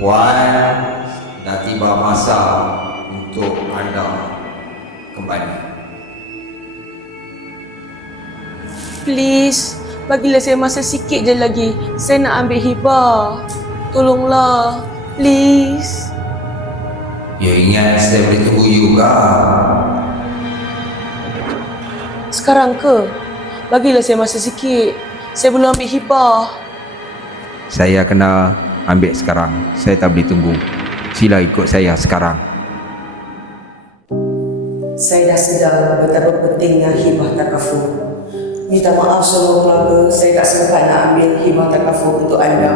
Puan, dah tiba masa untuk anda kembali. Please, bagilah saya masa sikit je lagi. Saya nak ambil hibah. Tolonglah. Please. Ya ingat saya boleh tunggu juga. Sekarang ke? Bagilah saya masa sikit. Saya belum ambil hibah. Saya kena ambil sekarang. Saya tak boleh tunggu. Sila ikut saya sekarang. Saya dah sedar betapa pentingnya hibah takaful. Minta maaf semua keluarga, saya tak sempat nak ambil hibah takaful untuk anda.